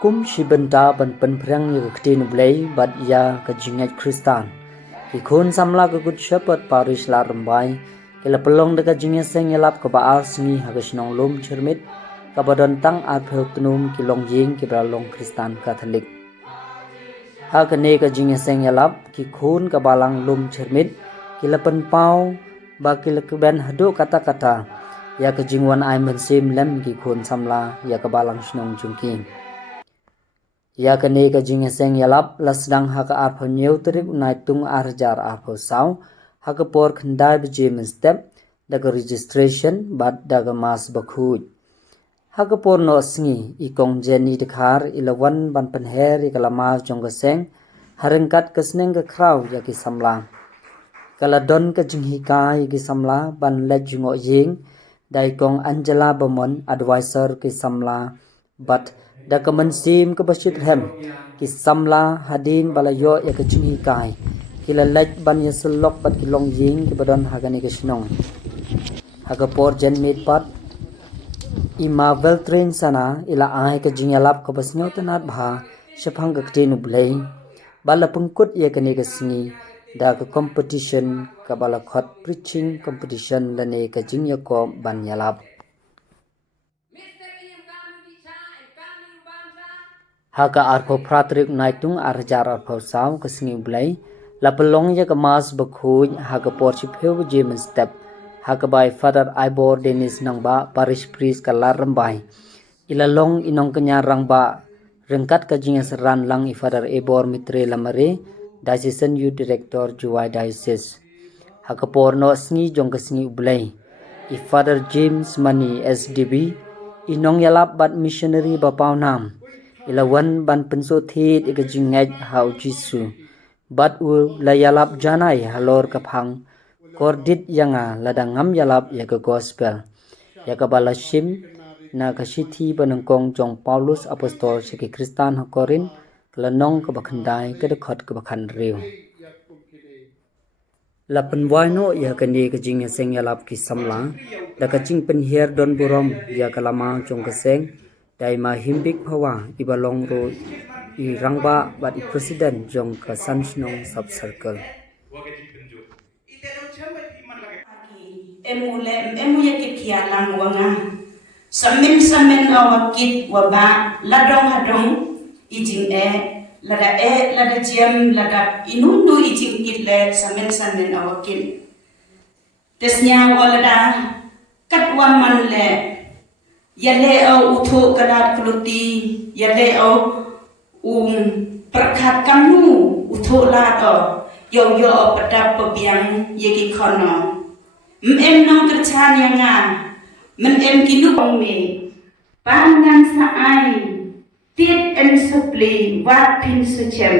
kum shibenta ban penprang ye kte nublei bat ya ka jingat kristan ki khun samla ka good shepherd parish la rambai kila pelong de ka jingat seng yalap ka baal sngi ha ka shnong lum chermit ka badon tang ar phok gnum ki long jing ki bralong kristan catholic ha ka ne ka jingat seng yalap ki khun ka balang lum chermit kila pen pau ba kila ka ben hadu kata-kata ya ka jingwan ai men sim lem ki khun samla ya ka balang shnong jungki ya ka ne ka jinga seng yalap lasdang ha ka arpho nyeu trik unai tung arjar arpho sau ha ka por khandai be jim step da ka registration bat da ka mas bakhu ha ka por no sngi I kong jeni de khar 11 ban pen her I kalama jong ka seng harengkat ka sneng ka kraw ya ki samla kala don ka jinghi kai ki samla ban le jungo ying dai kong Angela Bomon advisor ki samla bat da ka mansim ka basit hem ki samla hadin balayo ya ka jinghi kai kila lej ban ya sulok bat ki long ying ki badon hagani ka shnong haga por jen mit pat ima vel train sana ila ai ka jingalap ka basnyo tanat bha shapang ka ktenu blei bala pungkut ya ka ne ka singi da ka competition ka bala khot preaching competition lane ka jingya ko ban yalap Haka arpho pratrik naitung arjar arpho saw ka singi blai la pelong ya ka mas bakhuj haka porchi pheu jemen step haka by father Ibor Dennis nangba parish priest ka larambai ila long inong kanya rangba rengkat ka jinga seran lang I father Ibor mitre lamare diocesan youth director juwai diocese haka porno singi jong ka singi blai I father James Mani SDB inong yalap bat missionary bapau nam ilawan ban penso thit ika jingai hau jisu bat u layalap janai halor kaphang kordit yanga ladangam yalap ya ka gospel ya ka balashim na ka sithi banangkong jong Paulus apostol siki kristan hakorin klanong ka bakhandai ka dekhot ka bakhan riu lapan waino ya ka ni ka jinga seng yalap ki samla da ka jing pen her don burom ya ka lama jong ka seng dai ma himbik phawa ibalong ro I rangba bat I president jong ka sansnong sub circle emu yakit kia lang wanga samin awakit waba ladong hadong ijing lada jam lada inundu ijing itle samin awakit tesnya walada katwaman le yale au utho kadat kluti yale au perkat kamu utho lado yo padap pebiang yegi kono em nong kerchan yanga men em kinu me pangan saai tiet en supli wat pin suchem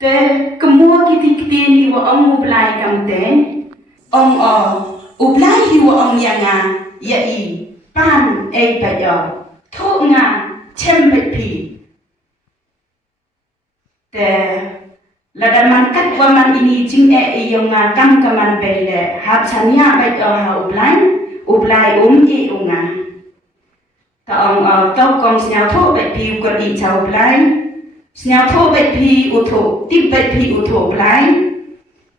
te kemua kiti ni wa ong ublai kamte ong ublai hi wa ong yanga yai pan payo tho nga chem pi te ladaman kat waman ini jing yonga kam kaman bele hab chania bai ha ublai unga ta ong kau kong snya tho bai pi ko I chau blai snya tho bai pi utho tip bai pi utho blai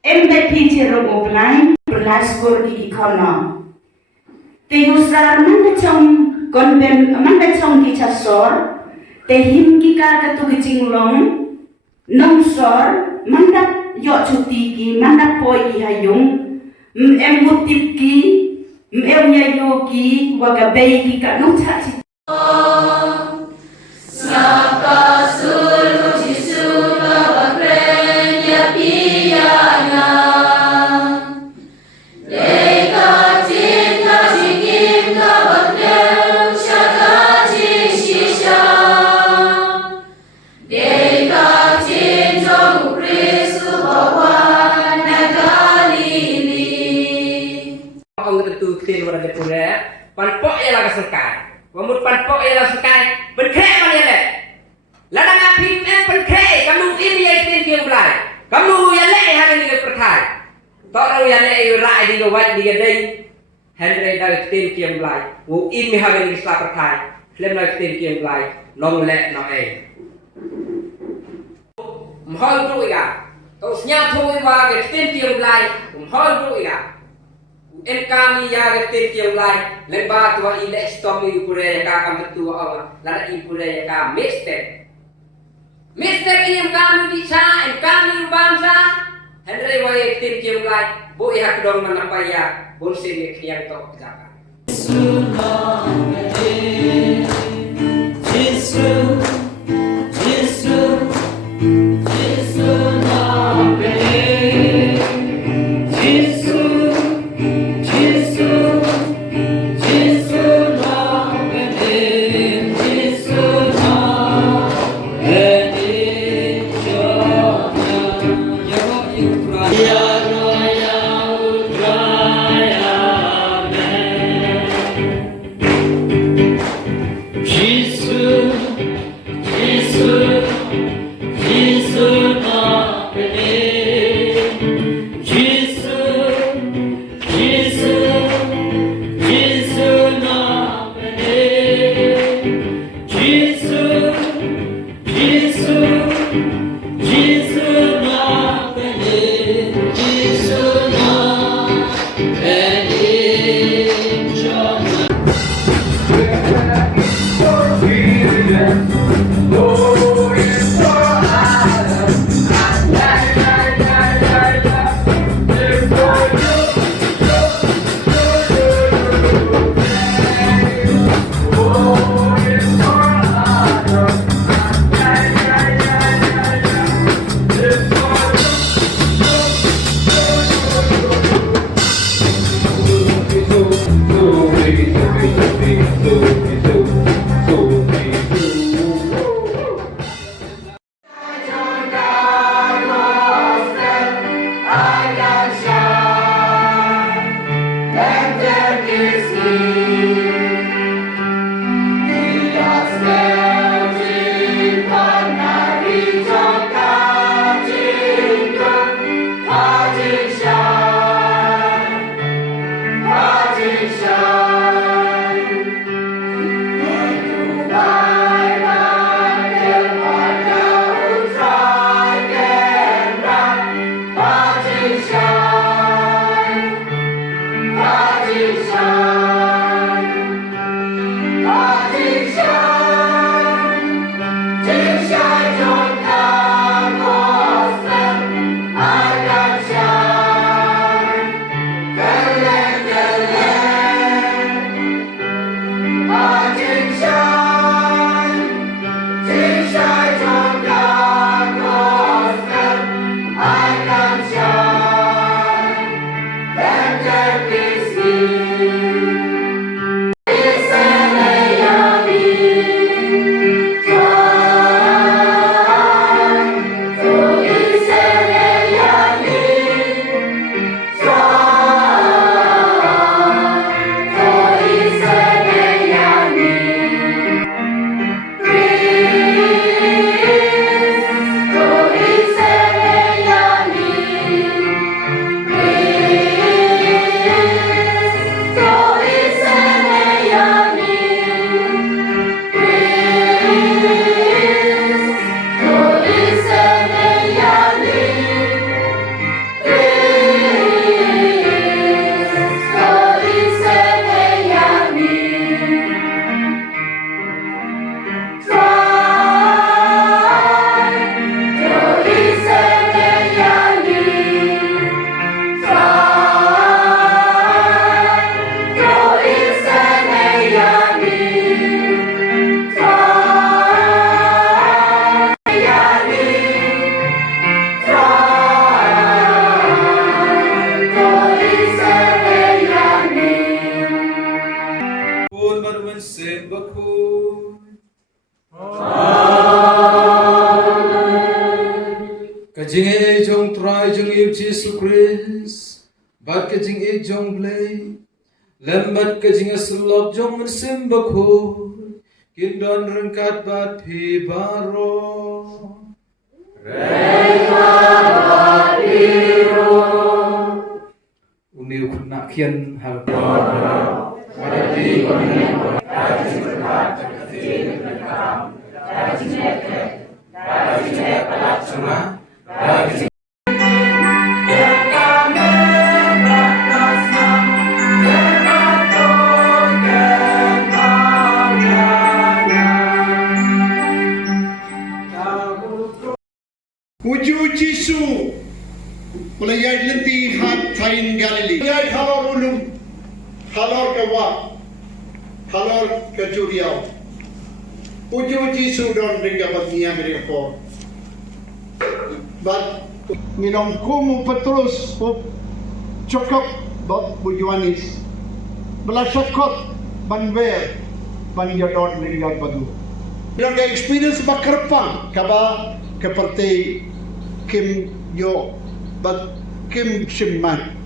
em bai pi chero blai belas kor I kono te usar man chong konben man chong ki chasor te him ki ka tu ki jinglong nong sor mandat yo chuti ki mandat poi ki hayung em mutip ki em nya yo ki waga bei ki ka no cha chi saka sulu jisu ka bakrenya piana leka cinta jikim ka bakrem shaka jishisha panpok ya laga sengkai wamut panpok ya laga sengkai benkhe man ya le ladang api em benkhe kamu ini ya tin dia belai kamu ya le ha ni ke perthai to ro ya le rai di ga dai henre da tin dia belai wo im ha ni sla perthai phim lại tiền kiềm lại nông lệ nó ấy hỏi rồi à tôi nhà thôi và cái tiền kiềm lại hỏi rồi à em kami ya cái tiền kiềm lại lên ba tua ile stop mi pure ka kam tua Allah là i pure ka Mister ini kami di sana, kami bangsa. Henry way tim kiam lai, bo ihak dong manapaya, bon sini kiam tok jaka. Kajing e jong try jong yêu Jesus Christ, bat kajing e jong play, lembat kajing e selop jong mensim bakho, kindon rengkat bat pi baro. Rengkat biro. Uniu kunak kian hal. Marati konek, kajing berkat Puju Jisu Malayai lenti hat tain Galilee. Malayai halor ulum, halor kawa, halor kejuriau. Puju Jisu don ringga batnia mereka. But minum kumu Petrus cokap bat bujuanis. Belasakot banwer banjadon ringga batu. Yang experience bakarpa kaba keperti Kim Yo. But Kim Shimman.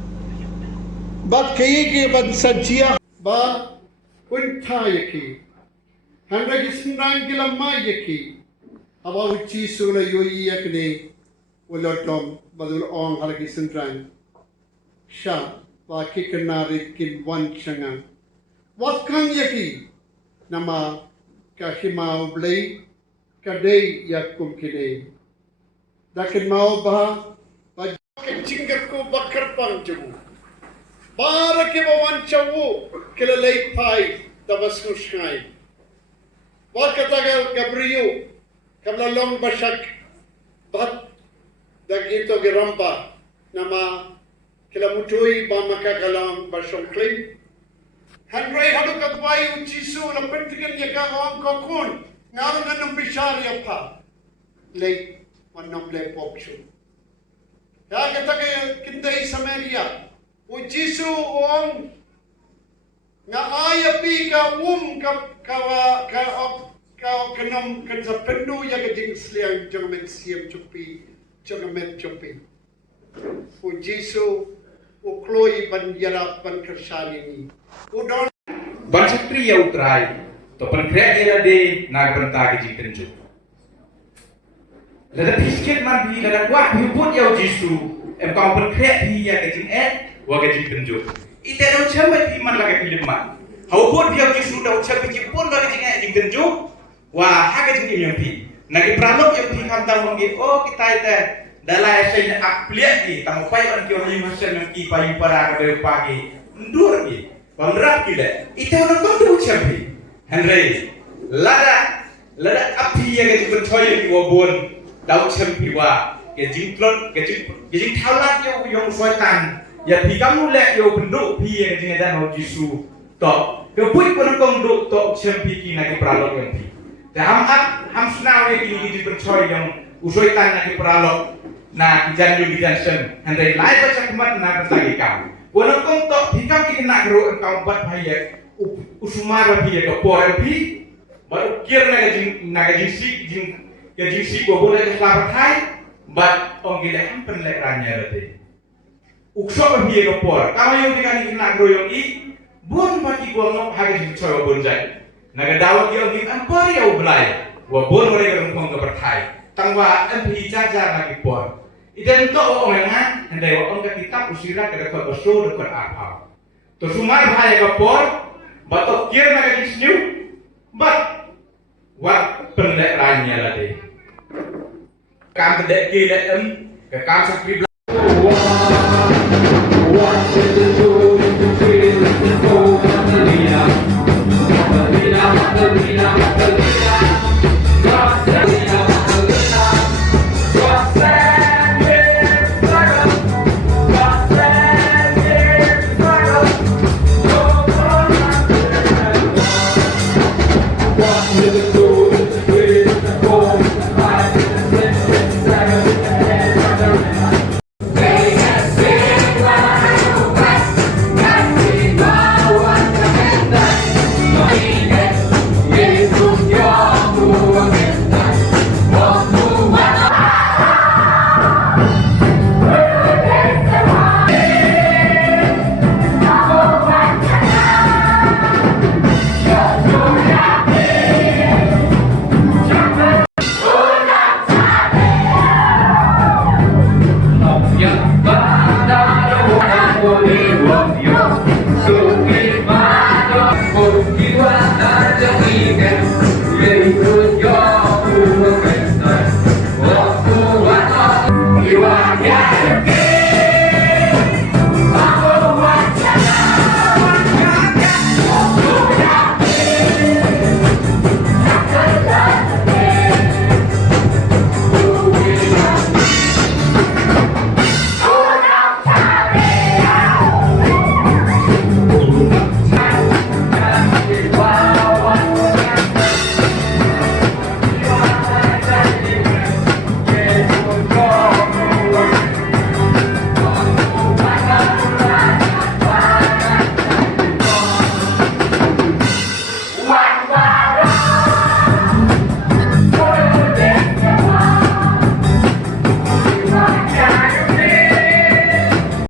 But Kayake but Sajia ba Untayaki. Handa Gisnang Gilamayaki. About Chisula Yoi Yakne Ulotom Badul Ong Halagisandran. Sha ba Kikanari Kin Wan Changa. What kan yaki? Nama Kahima Blay Kadei Yakum Kide. Dakin mau ba Cingkat ko bakar pang jamu. Para ke bawan cawu kelalai pai tabas nuskai. Waka tagal Gabriel kablalong basak bat dagito gerampa nama kelamutui ba makakalang basong kling. Handray hadukat bai ucisu la pentikan yaga ang kokun ngarang anong bisyari pa. Lay manong le poksyo. Kaya kita kintai Samaria, o Jisu ong nga ayapi ka kanam kan sa pendu ya ka jing sliang jangan siam cupi, jangan cupi. O Jisu o kloi ban yarap ban kersani ni. Udon ban sakri ya utrai, to pan kre era de nagbanta ke jing tenju. Lada biscuit man bi lada wah bi put ya Jisu em kau berkreat bi ya ke jing wa ke jing tenju. Ite do chama bi man la ke film man. Hau put ya Jisu do chama bi pun wa ke jing tenju wa ha ke jing yang pi. Nagi pralok yang pi kan tang ngi oh kita ite dalai sai ak pliak ki tang pai on kyo hi masen ki pai para ke pagi. Ndur ki. Pamrap ki le. Ite on ko do chama bi. Henry lada api ya ke jing choy ki wa bon Daud sempiwa ke jingklon ke jing thalat yo yong soitan ya pi kamu le yo penduk pi yang jing dan Jisu to ke pui pun kong duk to sempi ki na ke pralok yang pi te ham snawe ki ni percoy yang usoitan na ke pralok na jan yo bidan sen handai lai ba sakmat na bertagi kam pun kong to pi kam ki na gro kam bat bhaye usumar pi ke por pi baru kir na ke jing Jadi si bobo le selamat hai, but ong gila hampen le ranya rete. Ukso biye ko por, kama yung dikani kina groyong I, bon bagi gua ngop hari di coy bon jai. Naga dawat yung di ampar ya ublay, wa bon mereka rungkong ke berthai. Tangwa empi jajar lagi por. Iden to ong nga, handai wa ong ke kitab usira ke dekat beso dekat apa. To sumar bahaya ke por, batok kir naga di sniu, but wat pendek ranya lade. Kam pendek ke dalam ke kam sakri What